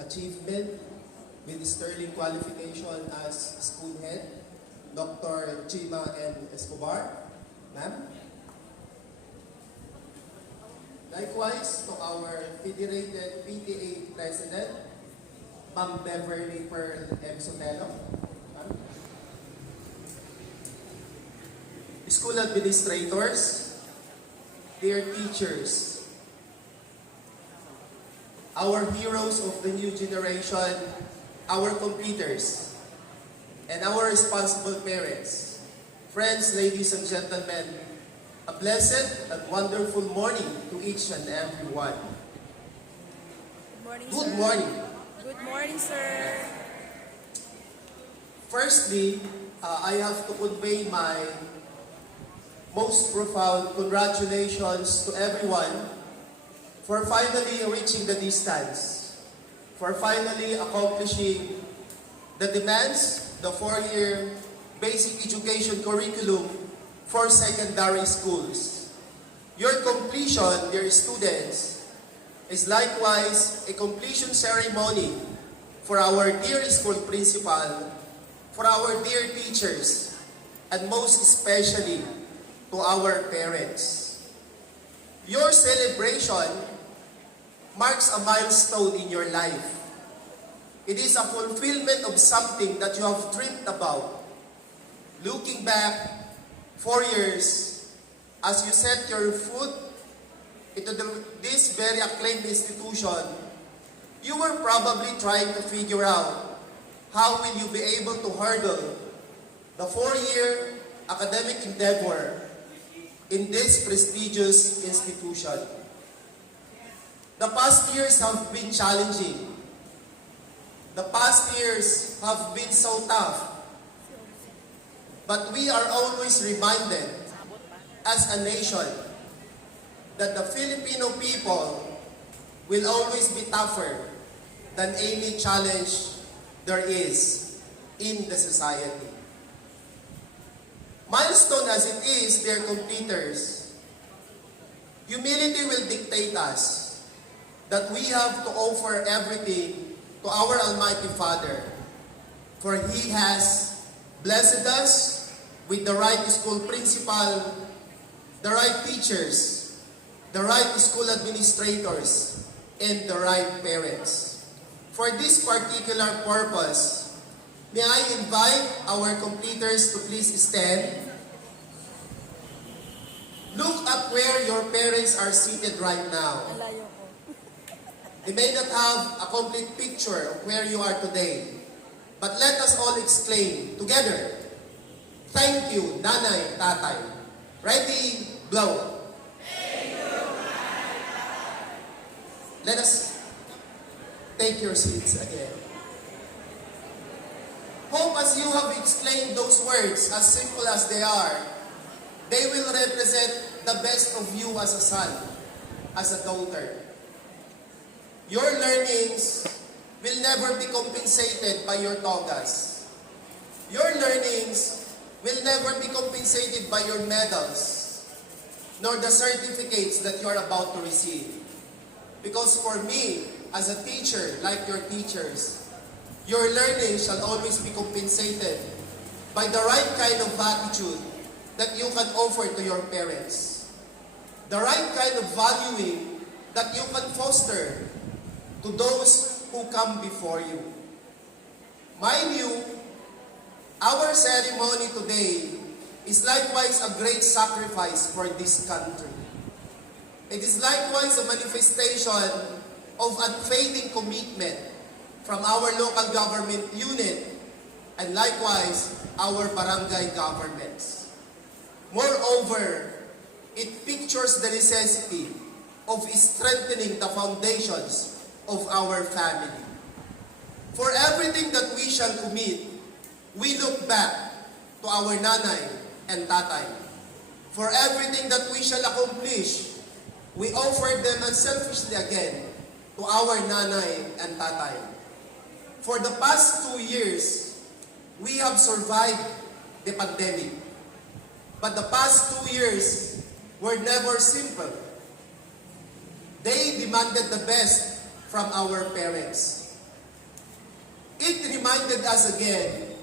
achievement with sterling qualification as school head, Dr. Chima N. Escobar, ma'am. Likewise, to our Federated PTA President, Ma'am Beverly Pearl M. Sotelo, ma'am. School administrators, dear teachers, our heroes of the new generation, our completers, and our responsible parents, friends, ladies and gentlemen, a blessed and wonderful morning to each and every one. Good morning, Good sir. morning. Good morning, sir. Firstly, I have to convey my most profound congratulations to everyone for finally reaching the distance, for finally accomplishing the demands, the 4-year basic education curriculum for secondary schools. Your completion, dear students, is likewise a completion ceremony for our dear school principal, for our dear teachers, and most especially to our parents. Your celebration marks a milestone in your life. It is a fulfillment of something that you have dreamed about. Looking back 4 years, as you set your foot into this very acclaimed institution, you were probably trying to figure out how will you be able to hurdle the 4-year academic endeavor in this prestigious institution. The past years have been challenging. The past years have been so tough. But we are always reminded as a nation that the Filipino people will always be tougher than any challenge there is in the society. Milestone as it is, dear completers, humility will dictate us that we have to offer everything to our Almighty Father, for He has blessed us with the right school principal, the right teachers, the right school administrators, and the right parents. For this particular purpose, may I invite our completers to please stand. Look at where your parents are seated right now. Alayo ko. They may not have a complete picture of where you are today, but let us all exclaim together, "Thank you, Nanay, Tatay." Ready, blow. Thank you, Nanay, Tatay. Let us take your seats again. Hope as you have exclaimed those words, as simple as they are, they will represent the best of you as a son, as a daughter. Your learnings will never be compensated by your togas. Your learnings will never be compensated by your medals, nor the certificates that you are about to receive. Because for me, as a teacher, like your teachers, your learning shall always be compensated by the right kind of attitude that you can offer to your parents. The right kind of valuing that you can foster to those who come before you. Mind you, our ceremony today is likewise a great sacrifice for this country. It is likewise a manifestation of unfading commitment from our local government unit and likewise our barangay governments. Moreover, it pictures the necessity of strengthening the foundations of our family. For everything that we shall commit, we look back to our nanay and tatay. For everything that we shall accomplish, we offer them unselfishly again to our nanay and tatay. For the past 2 years, we have survived the pandemic. But the past 2 years were never simple. They demanded the best from our parents. It reminded us again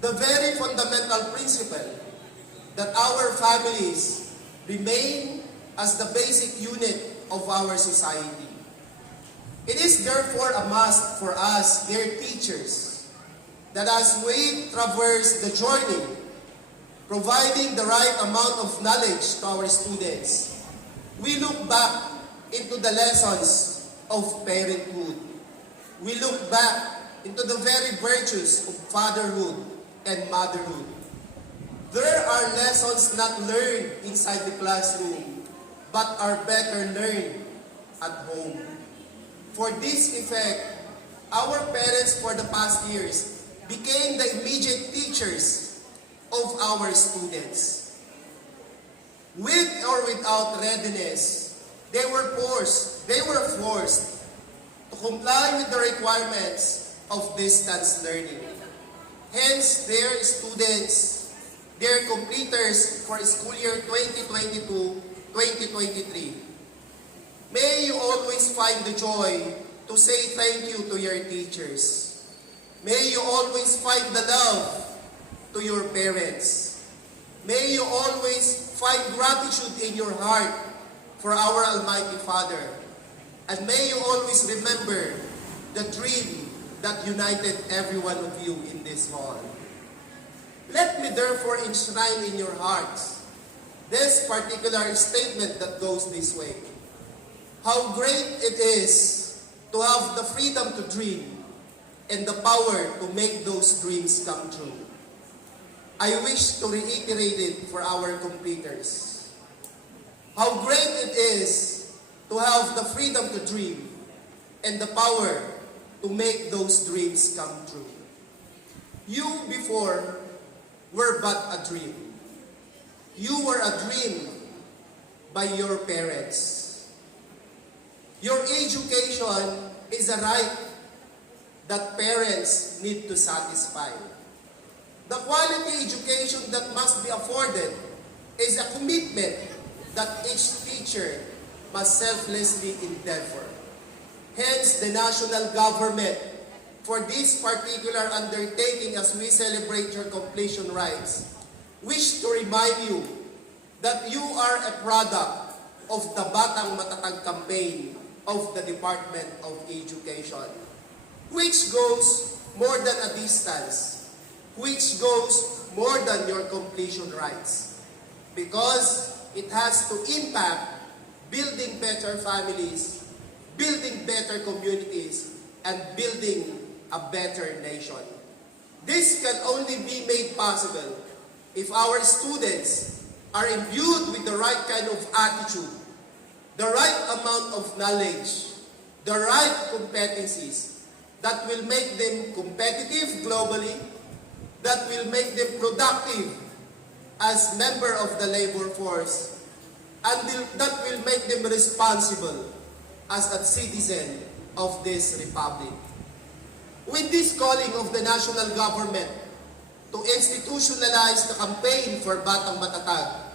the very fundamental principle that our families remain as the basic unit of our society. It is therefore a must for us, dear teachers, that as we traverse the journey, providing the right amount of knowledge to our students, we look back into the lessons of parenthood. We look back into the very virtues of fatherhood and motherhood. There are lessons not learned inside the classroom, but are better learned at home. For this effect, our parents for the past years became the immediate teachers of our students. With or without readiness, they were forced to comply with the requirements of distance learning. Hence, their students, their completers for school year 2022-2023. May you always find the joy to say thank you to your teachers. May you always find the love to your parents. May you always find gratitude in your heart for our Almighty Father. And may you always remember the dream that united every one of you in this hall. Let me therefore enshrine in your hearts this particular statement that goes this way. How great it is to have the freedom to dream and the power to make those dreams come true. I wish to reiterate it for our completers. How great it is to have the freedom to dream and the power to make those dreams come true. You before were but a dream. You were a dream by your parents. Your education is a right that parents need to satisfy. The quality education that must be afforded is a commitment that each teacher must selflessly endeavor. Hence, the national government, for this particular undertaking as we celebrate your completion rights, wish to remind you that you are a product of the Batang Matatag campaign of the Department of Education, which goes more than a distance, which goes more than your completion rights, because it has to impact building better families, building better communities, and building a better nation. This can only be made possible if our students are imbued with the right kind of attitude, the right amount of knowledge, the right competencies that will make them competitive globally, that will make them productive as member of the labor force, and that will make them responsible as a citizen of this republic. With this calling of the national government to institutionalize the campaign for Batang Matatag,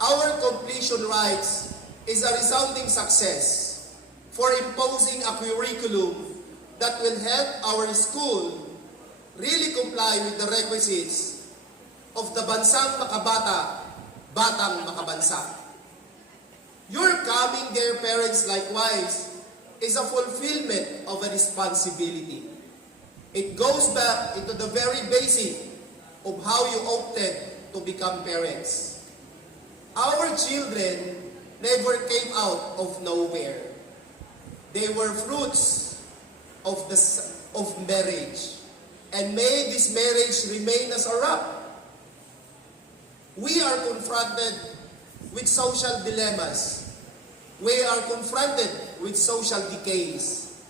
our completion rights is a resounding success for imposing a curriculum that will help our school really comply with the requisites of the Bansang Makabata, Batang Makabansa. Your coming, dear parents, likewise, is a fulfillment of a responsibility. It goes back into the very basic of how you opted to become parents. Our children never came out of nowhere. They were fruits of marriage. And may this marriage remain as a rock. We are confronted with social dilemmas. We are confronted with social decays.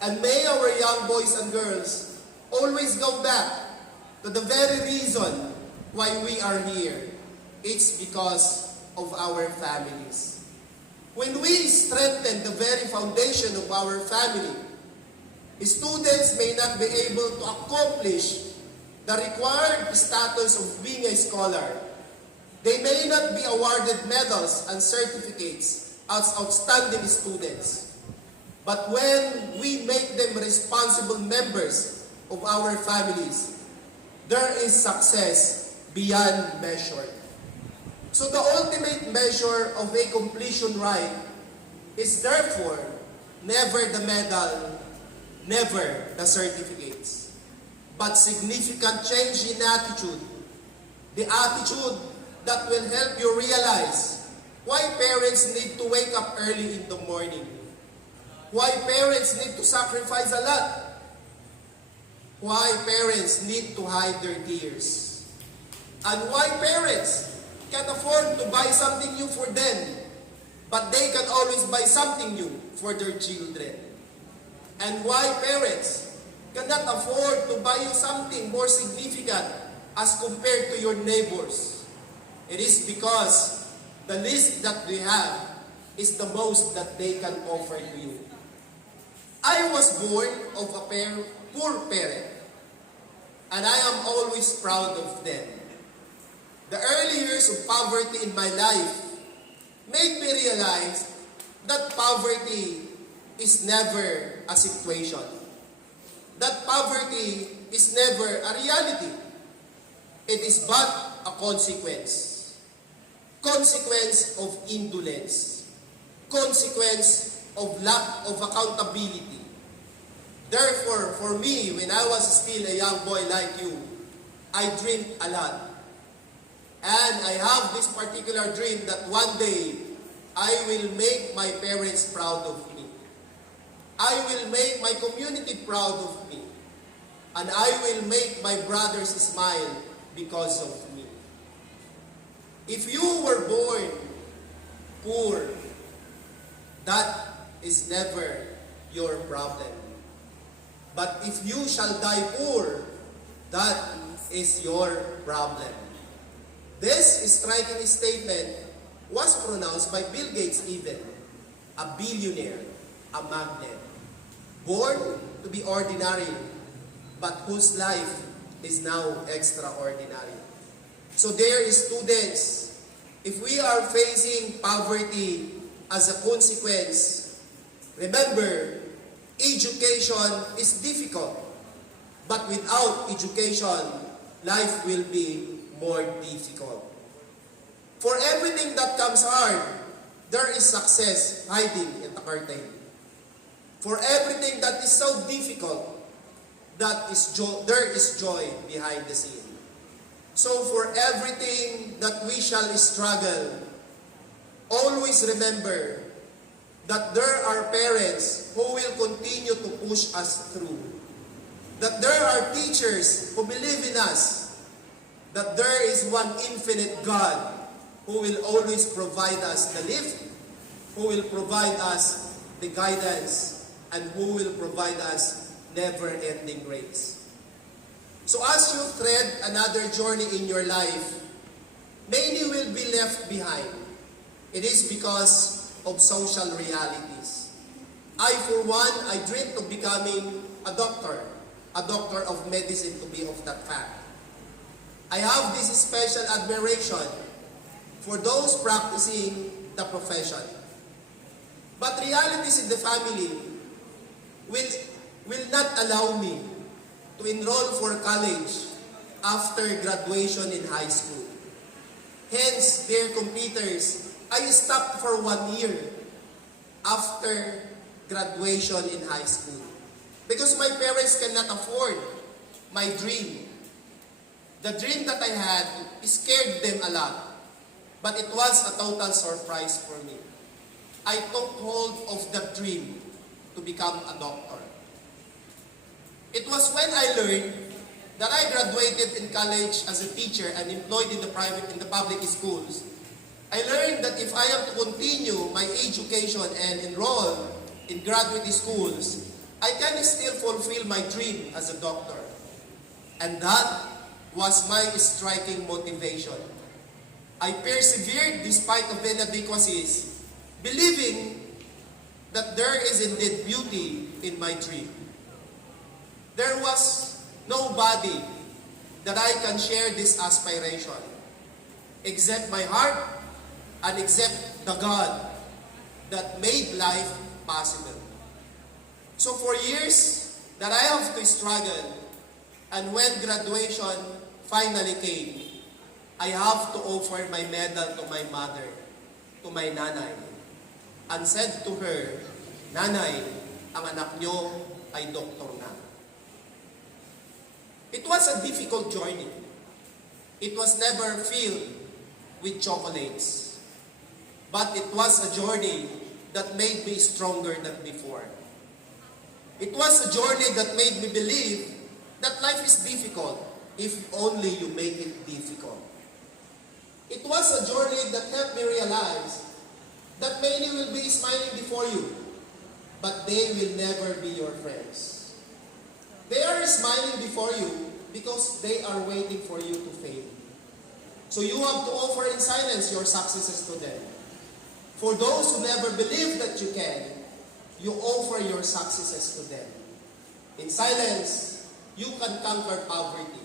And may our young boys and girls always go back to the very reason why we are here. It's because of our families. When we strengthen the very foundation of our family, students may not be able to accomplish the required status of being a scholar. They may not be awarded medals and certificates as outstanding students. But when we make them responsible members of our families, there is success beyond measure. So the ultimate measure of a completion rite is therefore never the medal, never the certificates, but significant change in attitude. The attitude that will help you realize why parents need to wake up early in the morning, why parents need to sacrifice a lot, why parents need to hide their tears, and why parents can afford to buy something new for them, but they can always buy something new for their children. And why parents cannot afford to buy you something more significant as compared to your neighbors. It is because the least that we have is the most that they can offer to you. I was born of a poor parent, and I am always proud of them. The early years of poverty in my life made me realize that poverty is never a situation. That poverty is never a reality. It is but a consequence. Consequence of indolence. Consequence of lack of accountability. Therefore, for me, when I was still a young boy like you, I dreamed a lot. And I have this particular dream that one day, I will make my parents proud of me. I will make my community proud of me. And I will make my brothers smile because of me. If you were born poor, that is never your problem. But if you shall die poor, that is your problem. This striking statement was pronounced by Bill Gates even, a billionaire, a magnate, born to be ordinary, but whose life is now extraordinary. So dear students, if we are facing poverty as a consequence, remember, education is difficult, but without education, life will be more difficult. For everything that comes hard, there is success hiding in the curtain. For everything that is so difficult, there is joy behind the scene. So for everything that we shall struggle, always remember that there are parents who will continue to push us through. That there are teachers who believe in us. That there is one infinite God who will always provide us the lift, who will provide us the guidance, and who will provide us never-ending grace. So as you tread another journey in your life, many will be left behind. It is because of social realities. I, for one, I dreamed of becoming a doctor of medicine to be of that fact. I have this special admiration for those practicing the profession. But realities in the family will not allow me to enroll for college after graduation in high school. Hence, dear competitors, I stopped for 1 year after graduation in high school. Because my parents cannot afford my dream. The dream that I had scared them a lot, but it was a total surprise for me. I took hold of that dream to become a doctor. It was when I learned that I graduated in college as a teacher and employed in the public schools. I learned that if I am to continue my education and enroll in graduate schools, I can still fulfill my dream as a doctor. And that was my striking motivation. I persevered despite of inadequacies, believing that there is indeed beauty in my dream. There was nobody that I can share this aspiration except my heart and except the God that made life possible. So for years that I have to struggle, And when graduation finally came, I have to offer my medal to my mother, to my nanay, and said to her, "Nanay, ang anak nyo ay doktor na." It was a difficult journey. It was never filled with chocolates. But it was a journey that made me stronger than before. It was a journey that made me believe that life is difficult if only you make it difficult. It was a journey that helped me realize that many will be smiling before you, but they will never be your friends. They are smiling before you because they are waiting for you to fail. So you have to offer in silence your successes to them. For those who never believe that you can, you offer your successes to them. In silence, you can conquer poverty.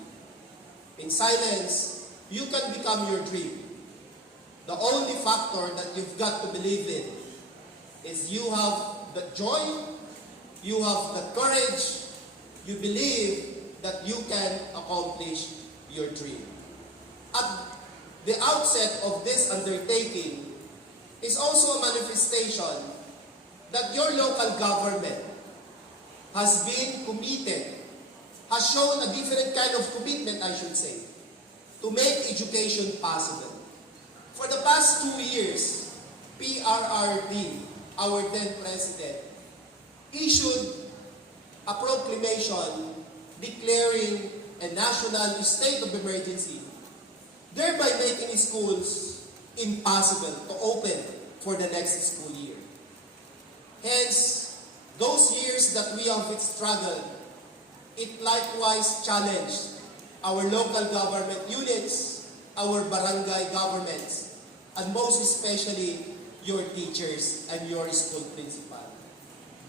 In silence, you can become your dream. The only factor that you've got to believe in is you have the joy, you have the courage, you believe that you can accomplish your dream. At the outset of this undertaking is also a manifestation that your local government has been committed, has shown a different kind of commitment, I should say, to make education possible. For the past 2 years, PRRD, our then president, issued a proclamation declaring a national state of emergency, thereby making schools impossible to open for the next school year. Hence, those years that we have struggled, it likewise challenged our local government units, our barangay governments, and most especially your teachers and your school principal.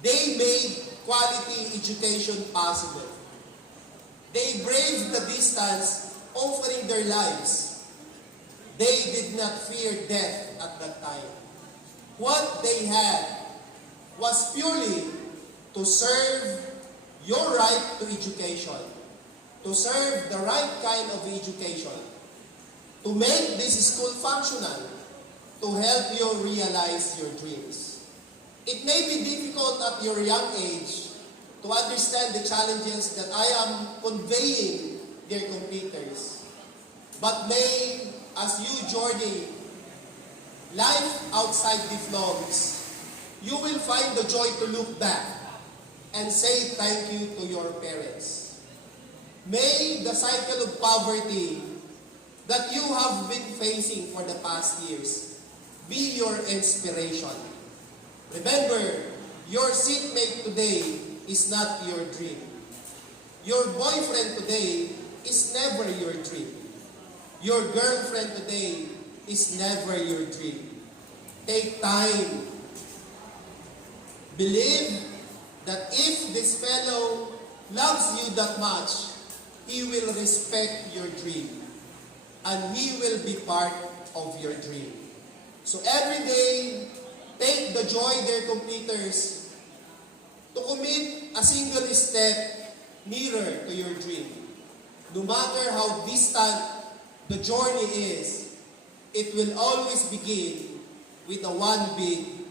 They made quality education possible. They braved the distance, offering their lives. They did not fear death at that time. What they had was purely to serve your right to education, to serve the right kind of education, to make this school functional, to help you realize your dreams. It may be difficult at your young age to understand the challenges that I am conveying, dear completers. But may, as you journey life outside dflomnhs, you will find the joy to look back and say thank you to your parents. May the cycle of poverty that you have been facing for the past years be your inspiration. Remember, your seatmate today is not your dream. Your boyfriend today is never your dream. Your girlfriend today is never your dream. Take time. Believe that if this fellow loves you that much, he will respect your dream and he will be part of your dream. So every day, take the joy, dear completers, to commit a single step nearer to your dream. No matter how distant the journey is, it will always begin with a one big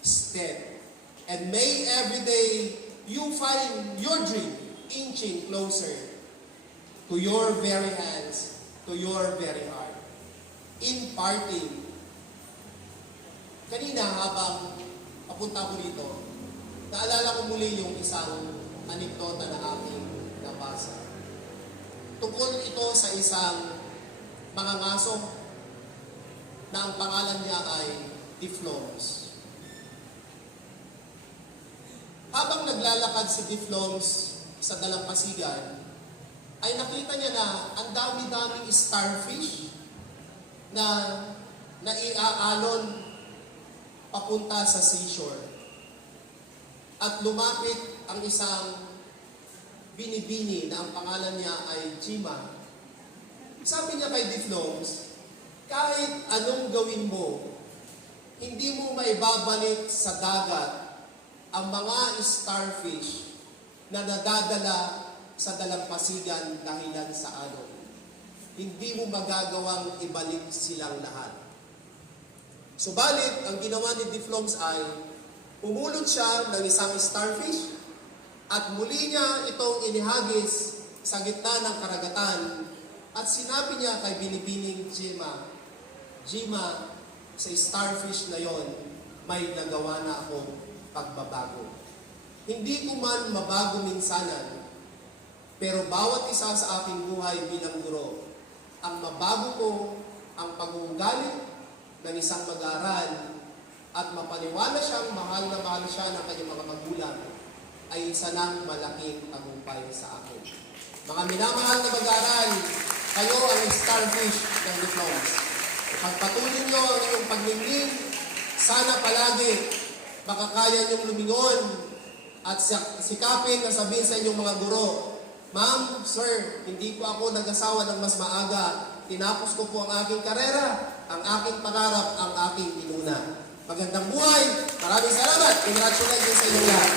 step. And may every day you find your dream inching closer to your very hands, to your very heart. In parting, kanina habang papunta ko dito, naalala ko muli yung isang anekdota na aking nabasa. Tungkol ito sa isang mangangaso na ang pangalan niya ay dflomnhs. Habang naglalakad si dflomnhs sa dalampasigan, ay nakita niya na ang dami-daming starfish na naiaalon papunta sa seashore. At lumapit ang isang binibini na ang pangalan niya ay Chima. Sabi niya kay dflomnhs, kahit anong gawin mo, hindi mo maibabalik sa dagat ang mga starfish na nadadala sa dalampasigan dahilan sa alon. Hindi mo magagawang ibalik silang lahat. Subalit, ang ginawa ni dflomns ay pumulot siya ng isang starfish at muli niya itong inihagis sa gitna ng karagatan at sinabi niya kay binibining Jima, sa starfish na yon, may nagawa na akong pagbabago. Hindi ko man mabago minsanan, pero bawat isa sa aking buhay bilang guro, ang mabago ko ang pag-uugali ng isang mag-aaral at mapaniwala siyang mahal na mahal siya ng kanyang mga magulang ay isa ng malaking tagumpay sa akin. Mga minamahal na mag-aaral, kayo ang starfish ng dflomns. Pagpatuloy nyo ang inyong paglingling, sana palagi makakaya niyong lumingon at sikapin na sabihin sa inyong mga guro, Ma'am, Sir, hindi po ako nag-asawa ng mas maaga. Tinapos ko po ang aking karera, ang aking pangarap, ang aking inuna. Magandang buhay! Maraming salamat! Congratulations sa inyong lahat!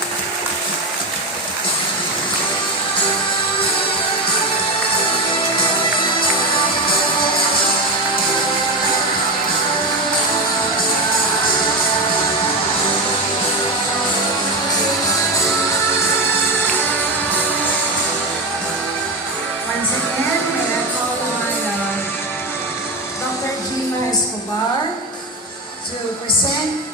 Once again, may I call on Dr. Jima Escobar to present